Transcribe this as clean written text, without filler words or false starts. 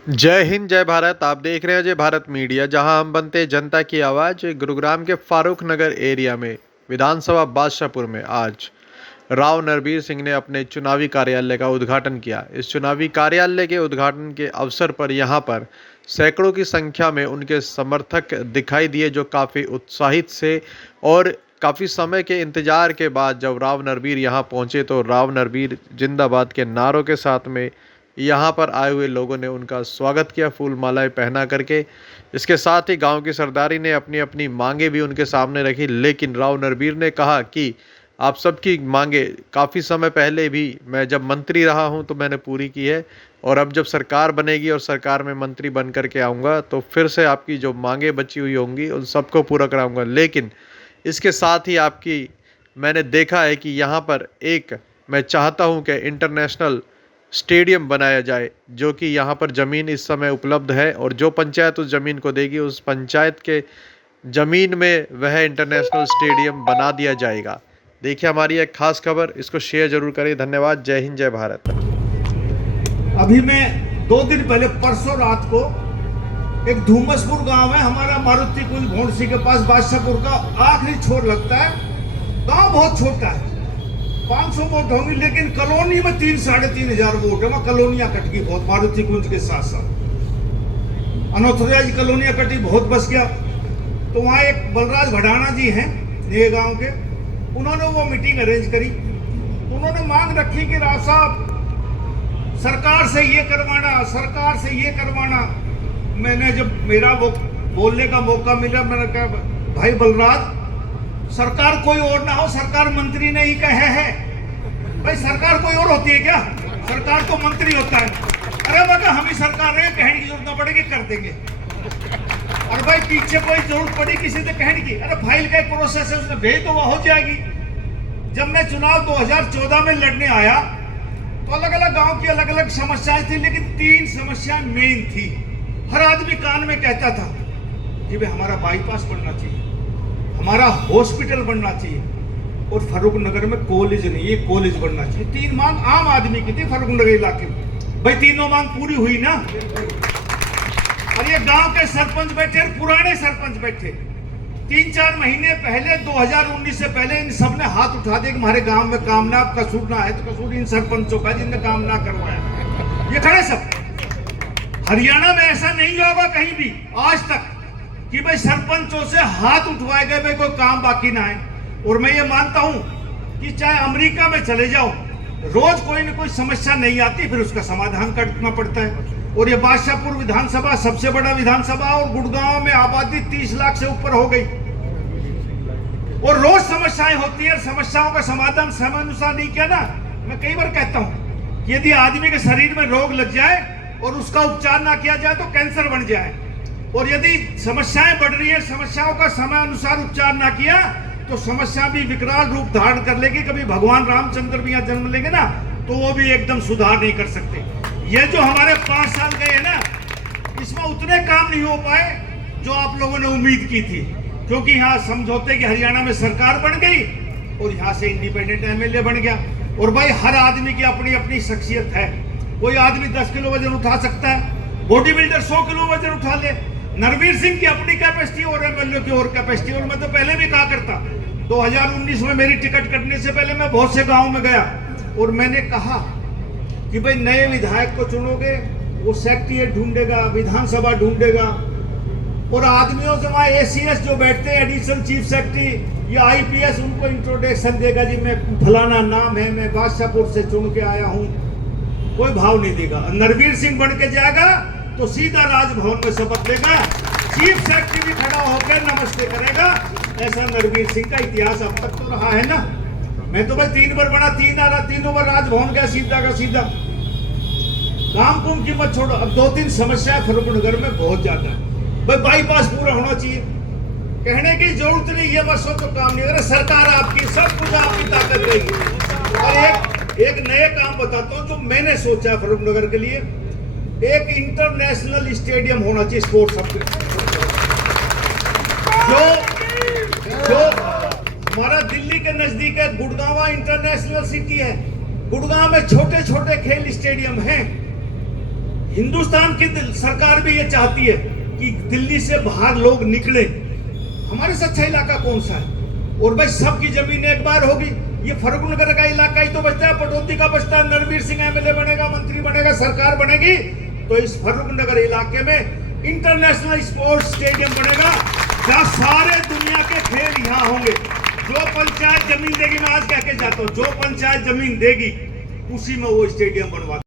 जय हिंद जय भारत। आप देख रहे हैं जय भारत मीडिया, जहां हम बनते हैं जनता की आवाज़। गुरुग्राम के फारूक नगर एरिया में विधानसभा बादशाहपुर में आज राव नरबीर सिंह ने अपने चुनावी कार्यालय का उद्घाटन किया। इस चुनावी कार्यालय के उद्घाटन के अवसर पर यहां पर सैकड़ों की संख्या में उनके समर्थक दिखाई दिए, जो काफ़ी उत्साहित से और काफ़ी समय के इंतजार के बाद जब राव नरबीर यहां पहुंचे तो राव नरबीर जिंदाबाद के नारों के साथ में यहाँ पर आए हुए लोगों ने उनका स्वागत किया फूल मालाएं पहना करके। इसके साथ ही गांव की सरदारी ने अपनी अपनी मांगे भी उनके सामने रखी, लेकिन राव नरबीर ने कहा कि आप सबकी मांगे काफ़ी समय पहले भी मैं जब मंत्री रहा हूं तो मैंने पूरी की है, और अब जब सरकार बनेगी और सरकार में मंत्री बन करके आऊँगा तो फिर से आपकी जो मांगे बची हुई होंगी उन सबको पूरा कराऊँगा। लेकिन इसके साथ ही आपकी मैंने देखा है कि यहाँ पर एक मैं चाहता हूँ कि इंटरनेशनल स्टेडियम बनाया जाए, जो कि यहाँ पर ज़मीन इस समय उपलब्ध है, और जो पंचायत उस ज़मीन को देगी उस पंचायत के ज़मीन में वह इंटरनेशनल स्टेडियम बना दिया जाएगा। देखिए हमारी एक खास खबर, इसको शेयर जरूर करें। धन्यवाद। जय हिंद जय भारत। अभी मैं 2 दिन पहले परसों रात को एक धूमसपुर गांव है हमारा, मारुति कुंज भोंडसी के पास, बादशाहपुर का आखिरी छोर लगता है। गांव बहुत छोटा है, 500 वोट होंगी, लेकिन कॉलोनी में 3-3.5 वोट है। वहाँ कॉलोनियां कट गई बहुत, मारुति कुंज के साथ साथ अनोथराइज कॉलोनियां कटी, बहुत बस गया। तो वहाँ एक बलराज भडाना जी हैं नए गांव के, उन्होंने वो मीटिंग अरेंज करी। तो उन्होंने मांग रखी कि राव साहब सरकार से ये करवाना, सरकार से ये करवाना। मैंने जब मेरा वो बोलने का मौका मिला, मैंने कहा भाई बलराज, सरकार कोई और ना हो, सरकार मंत्री ने ही कहे है। भाई सरकार कोई और होती है क्या? सरकार तो मंत्री होता है। अरे मगर हम ही सरकार है, कहने की जरूरत ना पड़ेगी, कर देंगे। और भाई पीछे कोई जरूरत पड़ी किसी से कहने की, अरे फाइल का एक प्रोसेस है, उसने भेज तो वह हो जाएगी। जब मैं चुनाव 2014 में लड़ने आया तो अलग अलग गांव की अलग अलग समस्याएं थी, लेकिन 3 समस्याएं मेन थी। हर आदमी कान में कहता था कि भाई हमारा बाईपास बनना चाहिए, हमारा हॉस्पिटल बनना चाहिए, और फारूक नगर में कॉलेज नहीं है, कॉलेज बनना चाहिए। 3 मांग आम आदमी की थी फारूक नगर इलाके में। भाई तीनों मांग पूरी हुई ना। और ये गांव के सरपंच बैठे, पुराने सरपंच बैठे, 3-4 महीने पहले 2019 से पहले इन सब ने हाथ उठा दिया कि हमारे गांव में काम ना, कसूर ना है तो कसूर इन सरपंचों का जिनने काम ना करवाया। ये खड़े सब। हरियाणा में ऐसा नहीं होगा कहीं भी आज तक कि भाई सरपंचों से हाथ उठवाए गए, भाई कोई काम बाकी ना है। और मैं ये मानता हूं कि चाहे अमेरिका में चले जाओ, रोज कोई ना कोई समस्या नहीं आती, फिर उसका समाधान करना पड़ता है। और ये बादशाहपुर विधानसभा सबसे बड़ा विधानसभा, और गुड़गांव में आबादी 30 लाख से ऊपर हो गई, और रोज समस्याएं होती है। समस्याओं का समाधान समय अनुसार नहीं किया ना। मैं कई बार कहता हूं कि यदि आदमी के शरीर में रोग लग जाए और उसका उपचार ना किया जाए तो कैंसर बन जाए, और यदि समस्याएं बढ़ रही है, समस्याओं का समय अनुसार उपचार ना किया तो समस्या भी विकराल रूप धारण कर लेगी। कभी भगवान रामचंद्र भी यहाँ जन्म लेंगे ना तो वो भी एकदम सुधार नहीं कर सकते। ये जो हमारे 5 साल गए हैं ना, इसमें उतने काम नहीं हो पाए जो आप लोगों ने उम्मीद की थी, क्योंकि यहाँ समझौते कि हरियाणा में सरकार बन गई और यहाँ से इंडिपेंडेंट एमएलए बन गया। और भाई हर आदमी की अपनी अपनी शख्सियत है। कोई आदमी 10 किलो वजन उठा सकता है, बॉडी बिल्डर 100 किलो वजन उठा ले। नरबीर सिंह की अपनी कैपेसिटी और एमएलए की और कैपेसिटी। और मैं तो पहले भी कहा करता, 2019 में मेरी टिकट कटने से पहले मैं बहुत से गाँव में गया और मैंने कहा कि भाई नए विधायक को चुनोगे, वो सेक्रेटरीएट ढूंढेगा, विधानसभा ढूंढेगा, और आदमियों से वहाँ ACS जो बैठते हैं, एडिशनल चीफ सेक्रेटरी या IPS, उनको इंट्रोडक्शन देगा, जी मैं फलाना नाम है, मैं बादशाहपुर से चुन के आया हूँ। कोई भाव नहीं देगा। नरबीर सिंह बन के जाएगा तो सीधा राजभवन में शपथ लेगा, चीफ सेक्रेटरी भी खड़ा होकर नमस्ते करेगा। ऐसा नरबीर सिंह का इतिहास अब तक तो रहा है ना। मैं तो भाई 3 बार बना, 3 बार राजभवन गया, सीधा का सीधा। काम कुम की मत छोड़ो। अब 2-3 समस्याएं फारूक नगर में बहुत ज्यादा है। भाई बाईपास पूरा होना चाहिए, कहने की जरूरत नहीं, ये बस तो काम नहीं। अरे सरकार आपकी, सब कुछ आपकी ताकत रहेगी। और एक नए काम बताता हूँ जो मैंने सोचा फारूक नगर के लिए। एक इंटरनेशनल स्टेडियम होना चाहिए स्पोर्ट्स हब। जो हमारा दिल्ली के नजदीक है, गुड़गांव इंटरनेशनल सिटी है। गुड़गांव में छोटे छोटे खेल स्टेडियम हैं, हिंदुस्तान की सरकार भी ये चाहती है कि दिल्ली से बाहर लोग निकले। हमारे से अच्छा इलाका कौन सा है? और भाई सबकी जमीन एक बार होगी। ये फर्रुखनगर का इलाका ही तो बचता है, पटौदी का बचता है। नरवीर सिंह एमएलए बनेगा, मंत्री बनेगा, सरकार बनेगी तो इस फर्रुखनगर इलाके में इंटरनेशनल स्पोर्ट्स स्टेडियम बनेगा, जहां सारे दुनिया के खेल यहाँ होंगे। जो पंचायत जमीन देगी, मैं आज कह के जाता हूँ, जो पंचायत जमीन देगी उसी में वो स्टेडियम बनवा